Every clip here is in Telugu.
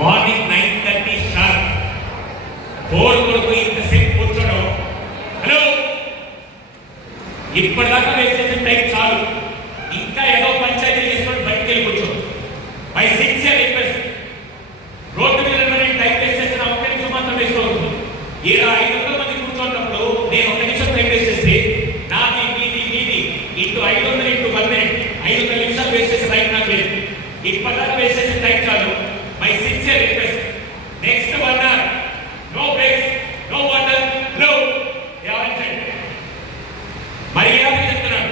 Morning 9:30 sharp. బోర్డు కొడుకు ఇంతసేపు కూర్చోడం. హలో, ఇప్పటిదాకా వేస్ట్ చేసిన టైం చాలు. ఇంకా ఏదో పంచాయతీ చేసుకొని బయటికి వెళ్ళి కూర్చో. మై సిన్సియర్ రిక్వెస్ట్, రోడ్డు మీద టైం వేస్ట్ చేసిన ఒక్క నిమిషం మాత్రం వేస్ట్ అవుతుంది. ఇలా 500 మంది కూర్చోన్నప్పుడు నేను ఒక్క నిమిషం టైం వేస్ట్ చేసి నాది మీది ఇంటూ 500 ఇంటూ 1 మినిట్ 500 నిమిషాలు వేస్ట్ చేసే టైం నాకు లేదు. ఇప్పటిదాకా వేస్ట్ చేసిన టైం చాలు. My sincere request, next 1 hour no breaks, no water, no మరి చెప్తున్నాను.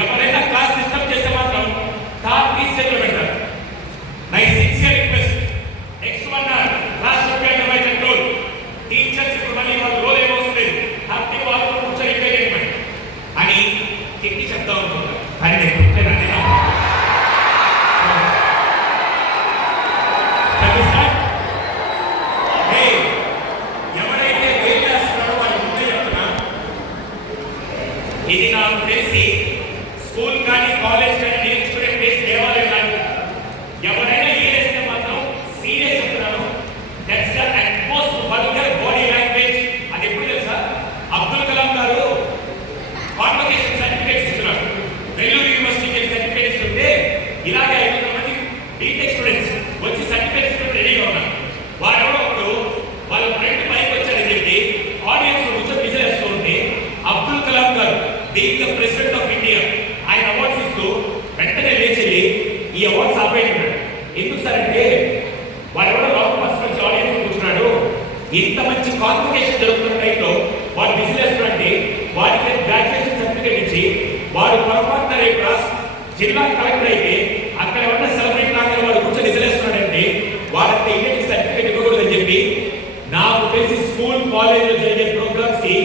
ఎవరైనా క్లాస్ డిస్టర్బ్ చేస్తే మాత్రం టాప్ టీచర్లు పెడతారు. My sincere request, next 1 hour class చెప్పేట బై కంట్రోల్. టీచర్స్ ఇప్పుడు మళ్ళీ వాళ్ళు రోల్ ఏమొస్తుంది, హ్యాపీ వాళ్ళు కూర్చొని ఎంకరేజ్మెంట్ అని తిట్టి చెప్తా ఉంటున్నారు. కానీ నేను చెప్తాను ఎవరైతే వేలు వేస్తున్నాడో వాళ్ళు ముందే చెప్తున్నా. ఇది నాకు తెలిసి స్కూల్ కానీ కాలేజ్ కానీ నేర్చుకునే ప్లేస్ దేవాలయం కానీ ఎవరైనా ఏదైతే మాత్రం సీరియస్ చెప్తున్నాను. That's the utmost vulgar body language. అది ఎప్పుడు తెలుసా? అబ్దుల్ కలాం గారు కాన్వకేషన్ సర్టిఫికేట్స్ ఇస్తున్నారు. నెల్లూరు యూనివర్సిటీకి సర్టిఫికేట్ ఇస్తుంటే ఇలాగే 500 మంది బీటెక్ స్టూడెంట్స్ వచ్చి సర్టిఫికేట్ ఇస్తుంటే రెడీగా ఉన్నారు. వారెవరో ఒకడు వాళ్ళ ఫ్రెండ్ పైకి వచ్చారని చెప్పి ఆడియన్స్ కూర్చొని విసిరేస్తూ ఉంటే అబ్దుల్ కలాం గారు being the president of India ఆయన అవార్డ్స్ ఇస్తూ వెంటనే లేచెళ్ళి ఈ అవార్డ్స్ ఆపేస్తున్నాడు. ఎందుకు సార్ అంటే వాడెవడో రాంగ్ ఫస్ట్ నుంచి ఆడియన్స్ కూర్చున్నాడు. ఇంత మంచి కాన్వకేషన్ జరుగుతున్న టైంలో వాడు విసిరేస్తున్నాడంటే వాడికి గ్రాడ్యుయేషన్ సర్టిఫికేట్ ఇచ్చి వాడు పొరపాటున రేపు జిల్లా కలెక్టర్ అయితే అక్కడ ఉన్న సెలబ్రిటీ లాగా వాడు కూర్చొని విసిరేస్తున్నాడంటే వాడంటే ఇండియన్ సర్టిఫికేట్ ఇవ్వకూడదని చెప్పి నాకు తెలిసి స్కూల్ కాలేజ్లో జరిగే ప్రోగ్రామ్స్ కి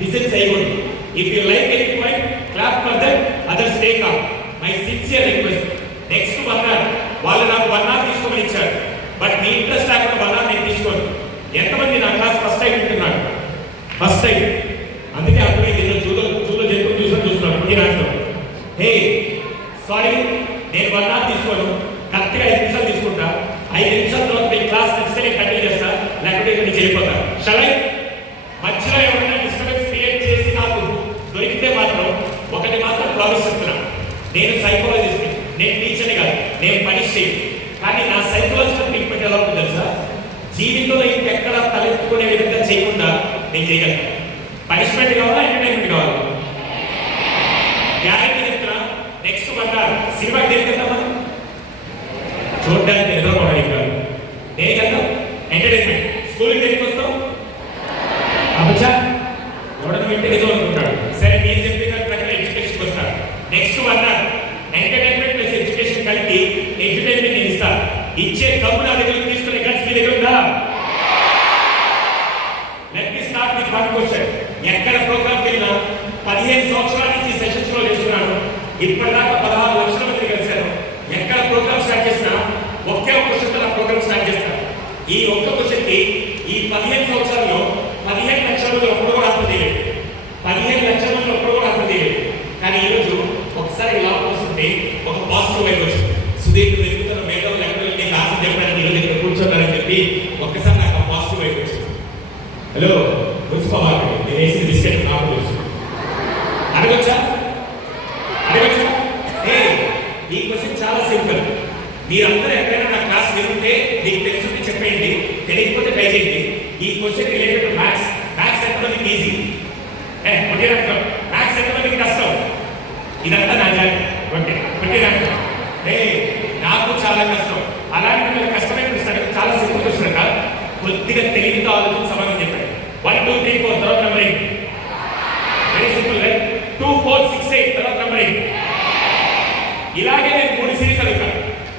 విజిట్ చేయకూడదు. If you like any point clap for that, others take off. My sincere request, next 1 hour వాళ్ళు నాకు 1 hour తీసుకోమని ఇచ్చారు. బట్ మీ ఇంట్రెస్ట్ లేకుండా 1 hour నేను తీసుకోను. ఎంతమంది నా క్లాస్ ఫస్ట్ టైం వింటున్నాడు? First time. అందుకే అర్థమైంది జూలో జంతువులు చూస్తున్నాడు ఈ దాంట్లో. హే సారీ, నేను 1 hour తీసుకోను. కరెక్ట్గా 5 నిమిషాలు తీసుకుంటా. 5 నిమిషాల తర్వాత మీ క్లాస్ నచ్చితే కంటిన్యూ చేస్తా, లేకపోతే ఇక్కడ నుంచి వెళ్ళిపోతా. షలై మధ్యలో ఎవరైనా డిస్టర్బెన్స్ క్రియేట్ చేసి నాకు దొరికితే మాత్రం ఒకటి మాత్రం ప్రామిస్ చెప్తున్నా. నేను సైకాలజిస్ట్, నేను టీచర్ని కాదు, నేను పనిష్ చేయను. కానీ నా సైకాలజికల్ ట్రీట్మెంట్ ఎలా ఉంటుంది తెలుసా? జీవితంలో ఇంకెక్కడ తలెత్తుకునే విధంగా చేయకుండా నేను చేయగలను. పనిష్మెంట్ కావాలా, ఎంటర్టైన్మెంట్ కావాలా? గ్యారెంటీ చెప్తున్నా. నెక్స్ట్ 1 hour సినిమాకి దేనికి వెళ్తాం మనం? చూడడానికి నిద్రపోవడానికి కాదు. దేనికి వెళ్తాం? ఎంటర్టైన్మెంట్. స్కూల్కి దేనికి వస్తాం? అబ్బా ఎవడని వింటే నిజం అనుకుంటాడు. సరే, మీరు చెప్పిన ప్రకారం ఎడ్యుకేషన్కి వస్తారు. Next 1 hour entertainment plus education కలిపి ఎడ్యుటైన్మెంట్ నేను ఇస్తాను. ఇచ్చే డబ్బు నా దగ్గర తీసుకునే గట్స్ మీ దగ్గర ఉందా? Let me start with one question. ఎక్కడ ప్రోగ్రామ్కి వెళ్ళినా 15 సంవత్సరాల నుంచి సెషన్స్ లో చేస్తున్నాను. ఇప్పటిదాకా 16 లక్షల మంది కలిశాను. ఎక్కడ ప్రోగ్రామ్ స్టార్ట్ చేసినా ఒకే ఒక క్వశ్చన్తో నా ప్రోగ్రామ్ స్టార్ట్ చేస్తాను. ఈ ఒక్క క్వశ్చన్కి ఈ 15 సంవత్సరాల్లో 15 లక్షల మంది ఒక్కడు కూడా అర్థం చేయలేదు. 15 లక్షల మంది ఒక్కడు కూడా అర్థం చేయలేదు. కానీ ఈరోజు ఒకసారి ఇలా వస్తుంటే ఒక పాజిటివ్ వైపు వచ్చింది. సుదీర్ వెతుకుతున్న మేడం ఎక్కడ నేను ఆన్సర్ చెప్పడానికి ఈరోజు ఇక్కడ కూర్చోన్నారని చెప్పి ఒక్కసారి నాకు పాజిటివ్ వైపు వచ్చింది. హలో మున్సిపల్, నేను వేసిన బిస్కెట్ నాకు తెలుసు. అడగొచ్చా? ఈ క్వశ్చన్ చాలా సింపుల్. మీరందరూ ఎక్కడైనా నా క్లాస్ వింటే మీకు తెలుసుంటే చెప్పేయండి, తెలియకపోతే ట్రై చేయండి. ఈ question related to maths. Maths ఎంతమందికి ఈజీ? మ్యాథ్స్ ఎంతమందికి కష్టం? ఇదంతా నా జాతి. నాకు చాలా కష్టం. అలాంటి మీరు కష్టమైన ప్రశ్న చాలా సింపుల్ క్వశ్చన్ కాదు. కొద్దిగా తెలివితో ఆలోచన సమాధానం చెప్పండి. 1 2 3 4 తర్వాత నెంబరింగ్. Very simple. 2 4 6 8 తర్వాత నెంబరింగ్. ఇలాగే నేను 3 సిరీస్ అడుగుతాను.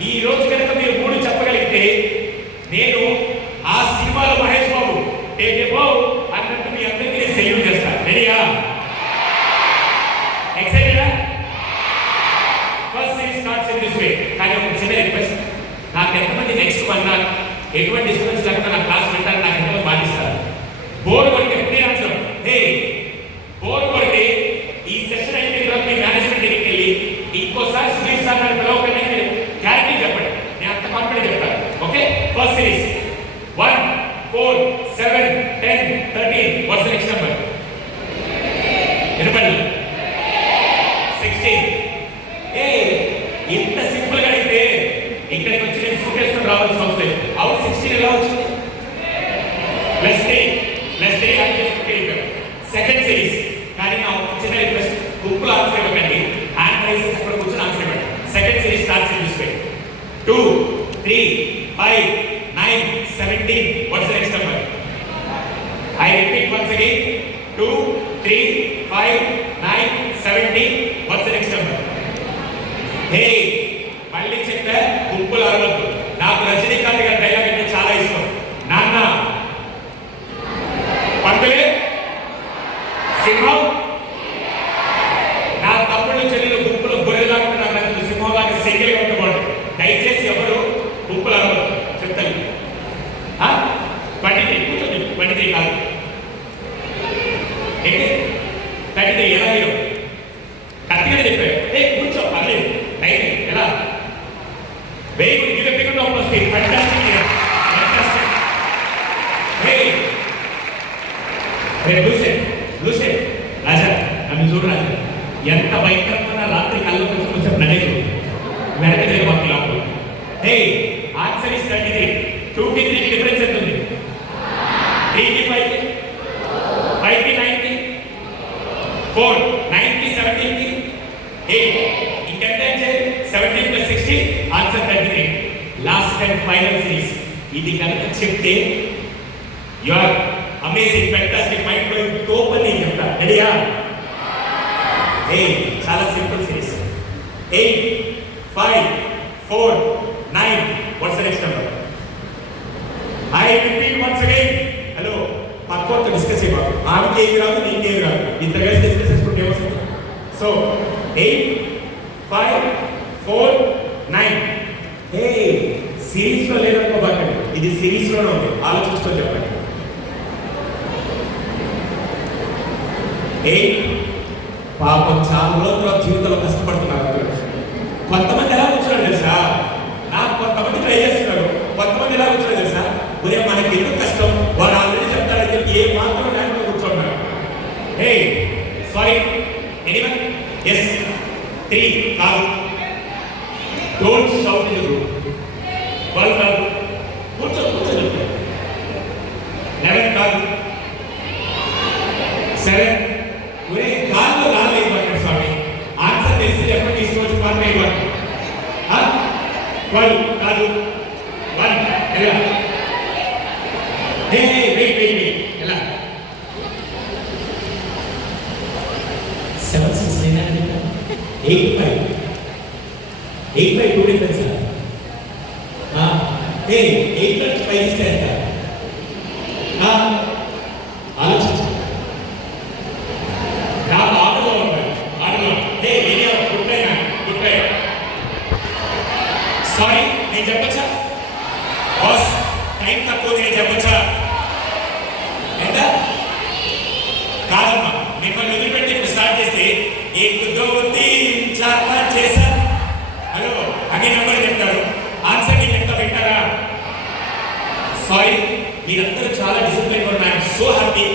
ఈ రోజు కనుక మీరు 3 చెప్పగలిగితే నేను ఆ సినిమాలో మహేష్ బాబు అన్నట్టు మీ అందరికీ నేను సెల్యూట్ చేస్తాను. రెడీయా? ఎక్సైటెడా? First series starts in this way. కానీ ఒక చిన్న రిక్వెస్ట్, నాకు ఎంతమంది నెక్స్ట్ 1 hour ఎటువంటి డిస్టర్బెన్స్ లేకుండా నా క్లాస్ వింటారు, నాకు ఎంతమంది బాధిస్తారు? బోర్డు కొడితే ఎప్పుడే ఆన్సర్. బోర్డు కొడితే ఈ సెషన్ అయిన తర్వాత మీ మేనేజ్మెంట్ దగ్గరికి వెళ్ళి ఇంకోసారి సుధీర్ సార్ పిలవకండి గ్యారెంటీ చెప్పండి. నేను అంత కాన్ఫిడెంట్ చెప్తాను. ఓకే, ఫస్ట్ రావాల్సిన అవసరం లేదు. అవుట్ 16 ఎలా వచ్చింది? ప్లస్ 3 యాడ్ చేసుకుంటే సెకండ్ సిరీస్. కానీ నా చిన్న రిక్వెస్ట్, గుంపులు ఆన్సర్ ఇవ్వకండి, హ్యాండ్ రైజెస్ అక్కడ కూర్చొని ఆన్సర్ ఇవ్వండి. సెకండ్ సిరీస్ స్టార్ట్ చేసి 2, 3, 5, 9, 17. Watts the next number? I repeat once again. 2, 3, 5, 9, 17. What's the next number? Hey, మళ్ళీ చెప్పా, గుంపులు అరవద్దు. నాకు రజనీకాంత్ గారి డైలాగ్ అంటే చాలా ఇష్టం. నాన్న పంతులే సింహం, నా తమ్ముళ్ళు చెల్లెలు గుంపులు గొర్రెలాగా నాకు సింహంలాగా సెంగిల్ ఉండకూడదు. దయచేసి ఎవరు గుంపులు అరవద్దు చెప్తాను. 23 కూర్చోండి. 23 కాదు ఏంటి 33 ఎలా హీరో కరెక్ట్గానే చెప్పారు. కూర్చో పర్లేదు. రైట్ ఎలా very good. Give a big round of applause. Fantastic hero, fantastic. Loosen రాజా, నన్ను చూడు రాజా, ఎంత భయంకరమైన రాత్రి కళ్ళు కొంచెం నడేదు వెనక తిరగబాకు లోపల. Answer is 33. 2కి 3కి డిఫరెన్స్ ఎంత ఉంది? 3కి 5కి, 5కి 9కి, 4, 9కి 17కి, 8. ఇంకెంత అంటే 17 + 60 answer 33. Last and final series. ఇది కనుక చెప్తే you are amazing, fantastic, mind blowing, topper అని చెప్తా. రెడీయా? చాలా simple series. 8, 5, 4, 9. What's the next number? I repeat once again. Hello, పక్కతో డిస్కస్ చేయబాకు. ఆమెకి ఏమి రాదు, నీకేమి రాదు, ఇద్దరు కలిసి డిస్కస్ చేసుకుంటే ఏమొస్తుంది? సో 8, 5, 4, 9. సిరీస్లో లేదనుకోబాకండి, ఇది సిరీస్లోనే ఉంది. ఆలోచించుకొని చెప్పండి. 8 పాపం చాలా రోజుల జీవితంలో కష్టపడుతున్నారు. కొంతమంది ఎలా కూర్చున్నారు తెలుసా? నాకు కొంతమంది ట్రై చేస్తున్నారు, కొంతమంది ఎలా కూర్చున్నారు తెలుసా? ఉదయం మనకి ఎందుకు కష్టం, వాడు ఆల్రెడీ చెప్తారని చెప్పి ఏ మాత్రం లేకుండా కూర్చుంటున్నారు. Sorry, anyone? ఎస్, 3 కాదు. Don't shout in the room. 12 కాదు. కూర్చో 11 కాదు. 7. ఒరే కాళ్ళు రాలేదు అక్కడ స్వామి, ఆన్సర్ తెలిసి చెప్పండి. తీసుకొచ్చి మాత్రమే ఇవ్వండి. 12 కాదు. 1 ఎలా? వెయిట్ ఎలా? 7, 6, 9, 8, 5. 8, 5 2 డిఫరెన్స్. 8 + 5 ఇస్తే ఎంత? ఆలోచించు. నాకు ఆటలో ఉంటాయి. Good bye. సారీ, నేను చెప్పచ్చా బాస్? టైం తక్కువ, నేను చెప్పచ్చా? ఎంత? కాదమ్మా, మిమ్మల్ని వదిలిపెట్టి ఇప్పుడు స్టార్ట్ చేస్తే చేశా. హలో, అన్ని నెంబర్ చెప్తారు, ఆన్సర్ నేను చెప్తా, వింటారా? సారీ, మీరందరూ చాలా డిసిప్లైన్ ఉన్నారు. I'm so happy.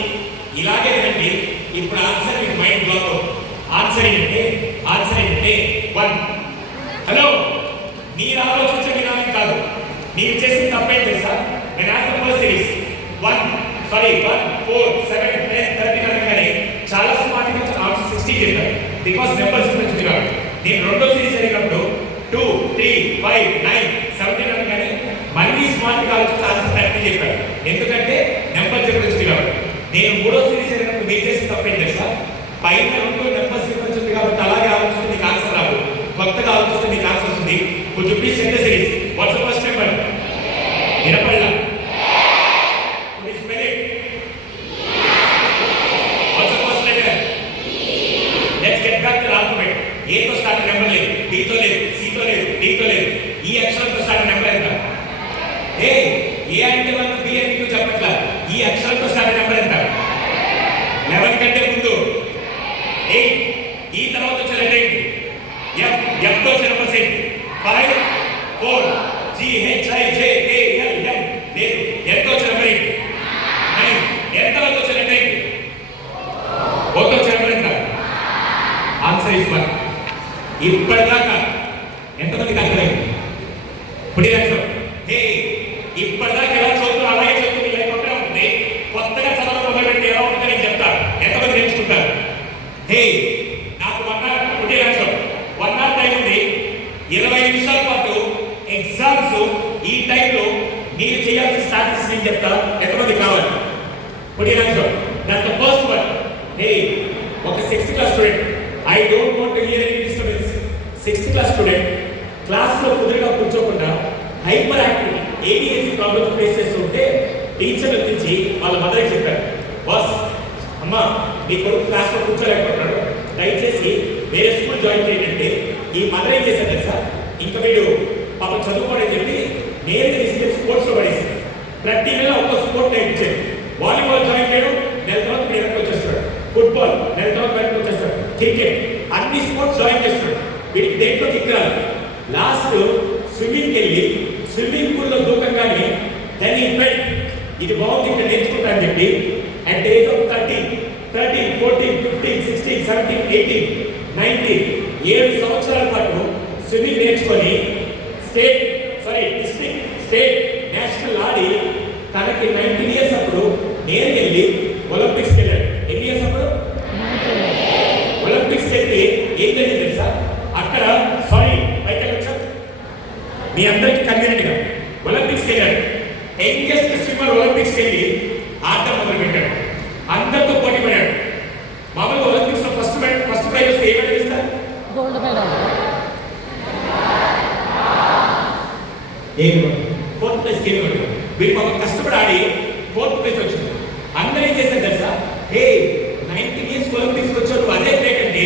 ఇలాగే వినండి. ఇప్పుడు ఆన్సర్ మీకు మైండ్ బ్లాక్ అవుతుంది. ఆన్సర్ ఏంటంటే 1. హలో, మీరు ఆలోచించే విధానం కాదు, మీరు చేసిన తప్పేం తెలుసా? నేను ఆన్సర్ ఫస్ట్ సిరీస్ 1, 4, 7, 10, 13 అనగానే చాలా స్మార్ట్ గా ఆన్సర్ 60 చేశారు. బికాస్ నెంబర్స్ గురించి కాబట్టి. నేను రెండో సిరీస్ జరిగినప్పుడు 2, 3, 5, 9, 17 అనగానే మళ్ళీ స్మార్ట్ గా ఆలోచించి ఆన్సర్ 30 చెప్పారు. ఎందుకంటే నెంబర్ గురించి కాబట్టి. నేను మూడో సిరీస్ జరిగినప్పుడు మీరు చేసిన తప్పేం తెలుసా? పైన 2 నెంబర్స్ గురించి కాబట్టి అలాగే ఆలోచిస్తే మీకు ఆన్సర్ రాదు, కొత్తగా ఆలోచిస్తే మీకు ఆన్సర్ వస్తుంది. Could you please check the series? What's the first number? Nirapalla. Could you spell it? What's the first letter? Let's get back to the alphabet. A to start number లేదు, B to లేదు, C to లేదు, D to లేదు. ఈ అక్షరంతో స్టార్ట్ నెంబర్ ఎంత? ఏ అంటే 1, B అంటే 2 చెప్పట్లా. ఈ అక్షరంతో స్టార్ట్ నెంబర్ ఎంత? 11 కంటే ముందు 8. ఈ తర్వాత వచ్చే లెటర్ ఏంటి? F తో వచ్చే నెంబర్స్ ఏంటి? 5, 4, G, H, I, J, K, L, M. లేదు. ఎంత వచ్చే నెంబర్ ఏంటి? 9. ఎంత వచ్చే లెటర్ ఏంటి? వచ్చే నెంబర్ ఎంత? Answer is 1. ఇప్పటిదాకా ఎంతమందికి అర్థమైంది? ఇప్పుడు హే ఇప్పటిదాకా ఎలా చదువుతూ అలాగే చదువుతూ మీ లైఫ్ ఒకటే ఉంటుంది. కొత్తగా చదవడం మొదలుపెట్టి ఎలా ఉంటుందో నేను చెప్తాను. ఎంతమంది నేర్చుకుంటారు? హే నాకు 1 hour ఒకటే రాష్ట్రం 1 hour టైం ఉంది. 20 నిమిషాల పాటు ఎగ్జామ్స్ ఈ టైంలో మీరు చేయాల్సిన స్టాటిస్టిక్స్ నేను చెప్తా. ఎంతమంది కావాలి? ఒకటే రాష్ట్రం. That's the first one. Hey ఒక 6th class student, I don't want to hear any disturbance. 6th class student క్లాస్లో కుదురుగా కూర్చోకుండా hyper active ADHD problems face చేస్తుంటే టీచర్లు తెచ్చి వాళ్ళ మదర్కి చెప్పారు, బాస్ అమ్మా మీ కొడుకు క్లాస్లో కూర్చోలేకపోతున్నాడు, దయచేసి వేరే స్కూల్ జాయిన్ చేయండి. ఈ మదర్ ఏం చేశారు తెలుసా, ఇంకా వీడు పాపం చదువుకోవడం చెప్పి నేరుగా తీసుకెళ్ళి స్పోర్ట్స్లో పడేసి ప్రతి నెల ఒక స్పోర్ట్ నేర్పించారు. వాలీబాల్ జాయిన్ చేయడం, నెల తర్వాత వెనక్కి వచ్చేస్తాడు. ఫుట్బాల్ నెల తర్వాత వెనక్కి వచ్చేస్తాడు. క్రికెట్ అన్ని స్పోర్ట్స్ జాయిన్ చేస్తాడు. వీడికి దేంట్లో కిక్కాలి. లాస్ట్ స్విమ్మింగ్కి వెళ్ళి స్విమ్మింగ్ పూల్లో దూకంగానే దాన్ని ఇది బాగుంది ఇక్కడ నేర్చుకుంటా అని చెప్పి అట్ ద ఏజ్ ఆఫ్ 13, 14, 15, 16, 17, 18, 19 7 సంవత్సరాల పాటు స్విమ్మింగ్ నేర్చుకొని డిస్ట్రిక్ట్, స్టేట్, నేషనల్ ఆడి తనకి 19 ఇయర్స్ అప్పుడు నేరుగా వెళ్ళి ఒలింపిక్స్కి వెళ్ళాడు. ఎన్ని ఇయర్స్ అప్పుడు? ఒలింపిక్స్ వెళ్ళి ఏం జరిగింది తెలుసా, అక్కడ మీ అందరికి కన్వీనియంట్ గా ఒలింపిక్స్కి వెళ్ళాడు. యంగెస్ట్ స్విమ్మర్ ఒలింపిక్స్కి వెళ్ళి ఆట మొదలు పెట్టాడు. అందరితో పోటీ పడాడు. మామూలుగా ఒలింపిక్స్ లో ఫస్ట్ ప్రైజ్ వస్తే ఏమైనా ఇస్తారు? Gold medal. Fourth prize game వీళ్ళు మాకు కష్టపడి ఆడి 4th ప్రైజ్ వచ్చింది. అందరూ ఏం చేశారు తెలుసా, హే 19 ఇయర్స్ ఒలింపిక్స్కి వచ్చాడు అదే గ్రేట్ అంటే,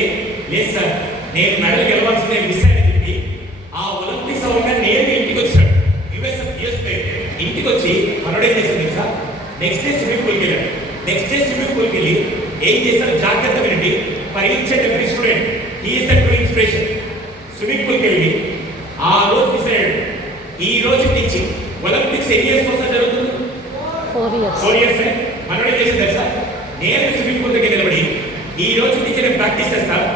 లేదు సార్ నేను మెడల్ గెలవాల్సిందే మిస్ అని చెప్పి ఆ ఒలింపిక్స్ అవగా నేరుగా ఇంటికి వచ్చాడు. యుఎస్ ఇంటికి వచ్చి మనోడు ఏం చేశాడు తెలుసా, నెక్స్ట్ డే స్విమ్మింగ్ పూల్కి వెళ్ళాడు. నెక్స్ట్ డే స్విమ్మింగ్ పూల్కి వెళ్ళి ఏం చేశారు జాగ్రత్త వినండి. For each and every student he is the true inspiration. Swimming పూల్కి వెళ్ళి ఆ రోజు డిసైడ్ అయ్యాడు, ఈ రోజు నుంచి ఒలింపిక్స్ ఎన్ని ఇయర్స్ కోసం జరుగుతుంది? 4 ఇయర్స్. మనోడు ఏం చేశాడు తెలుసా, నేను స్విమ్మింగ్ పూల్ దగ్గర నిలబడి ఈ రోజు నుంచి నేను ప్రాక్టీస్ చేస్తాను.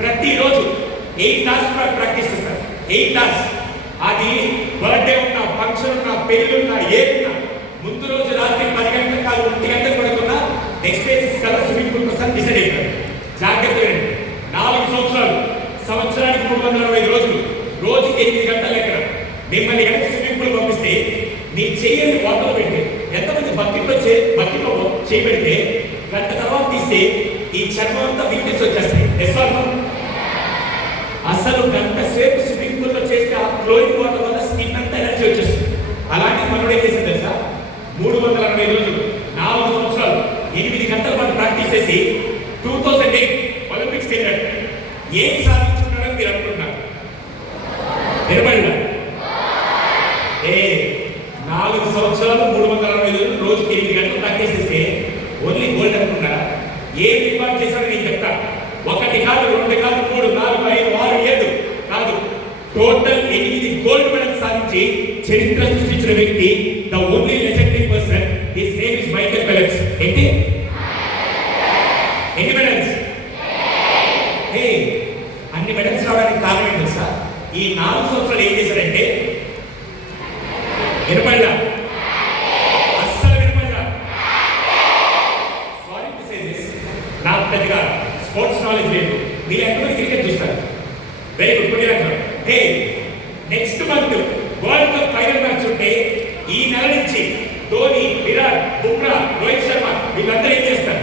ప్రతిరోజు 8 hours ప్రాక్టీస్ చేస్తాను. 8 hours. అది బర్త్డే ఉన్నా, ఫంక్షన్ ఉన్నా, పెళ్లి ఉన్నా, ఏదున్నా ముందు రోజు రాత్రి 10 గంటలకు కాదు 1 గంటకు పడుకున్నా నెక్స్ట్ డే 6 కల్లా స్విమ్మింగ్ పూల్ కోసం డిసైడ్ అయిపోయాడు. జాగ్రత్త వినండి, 4 సంవత్సరాలు, సంవత్సరానికి 365 రోజులు, రోజుకి 8 గంటల లెక్కన మిమ్మల్ని కనుక స్విమ్మింగ్ పూల్ పంపిస్తే మీ చెయ్యని వాటర్ పెడితే ఎంతమంది బకెట్లో చేయబెడితే గంట తర్వాత తీస్తే ఈ చర్మం అంతా వీక్నెస్ వచ్చేస్తాయి. అసలు గంట సేపు స్విమ్మింగ్ పూల్ లో చేస్తే ఆ క్లోరిన్ వాటర్ వల్ల స్కిన్ అంతా ఎనర్జీ వచ్చేస్తుంది. అలాంటి మనోడు ఏం చేసింది తెలుసా, 365 రోజులు 4 సంవత్సరాలు 8 గంటల పాటు ప్రాక్టీస్ చేసి 2008 ఒలింపిక్స్కి వెళ్ళాడు. ఏం సాధించుకున్నాడని మీరు అనుకుంటున్నారు? నిలబడినా 4 సంవత్సరాలు 365 రోజులు రోజుకి 8 గంటలు ప్రాక్టీస్ చేస్తే ఓన్లీ గోల్డ్ అనుకున్నారా? ఏం రికార్డ్ చేశాడో నేను చెప్తా. 1 కాదు, 2 కాదు, 3, 4, 5, 6, 7 కాదు, టోటల్ 8 గోల్డ్ మెడల్స్ సాధించి చరిత్ర సృష్టించిన వ్యక్తి, the only legendary person, his name is Michael Phelps. ఏంటి ఎన్ని మెడల్స్? అన్ని మెడల్స్ రావడానికి కారణం ఏంటి తెలుసా, ఈ 4 సంవత్సరాలు ఏం చేశారంటే వినపడలా, అస్సలు వినపడలా. సారీ టు సే దిస్, నాకు పెద్దగా స్పోర్ట్స్ నాలెడ్జ్ లేదు. మీరు ఎంతమంది క్రికెట్ చూస్తారు? Very good. Next month world cup final match ఉంటే ఈ నెల నుంచి ధోని, విరాట్, బుమ్రా, రోహిత్ శర్మ వీళ్ళందరూ ఏం చేస్తారు?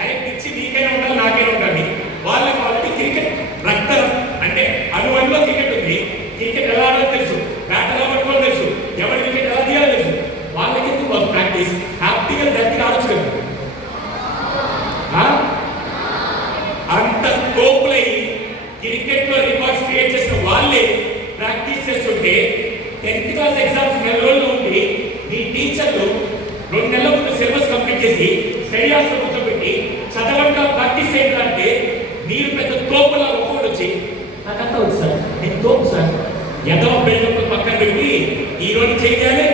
అరే పిచ్చి మీకైనా ఉండాలి, నాకైనా ఉండాలి. వాళ్ళకి వాళ్ళకి క్రికెట్ రక్తం అంటే అనువల్లో క్రికెట్ ఉంది. క్రికెట్ ఎలా ఆడాలో తెలుసు, బ్యాట్ ఎలా పట్టుకోవాలో తెలుసు, ఎవరి వికెట్ ఎలా తీయాలో తెలుసు. వాళ్ళకి వాళ్ళు ప్రాక్టీస్ హ్యాపీగా దానికి ఆడొచ్చు కదా. అంత తోపులై క్రికెట్ లో రికార్డ్స్ క్రియేట్ చేసిన వాళ్ళే ప్రాక్టీస్ చేస్తుంటే 10th క్లాస్ ఎగ్జామ్స్ 2 రోజులు ఉండి మీ టీచర్లు 2 నెలల ముందు సిలబస్ కంప్లీట్ చేసి స్టడీ హాల్స్ లో కూర్చోబెట్టి చదవంగా ప్రాక్టీస్ చేయాలంటే మీరు పెద్ద తోపులా ఒక్కొక్కటి వచ్చి నాకంతా వచ్చు సార్, నేను తోపు సార్, ఎంతో బిల్డప్ పక్కన పెట్టి ఈ రోజు చేయాలి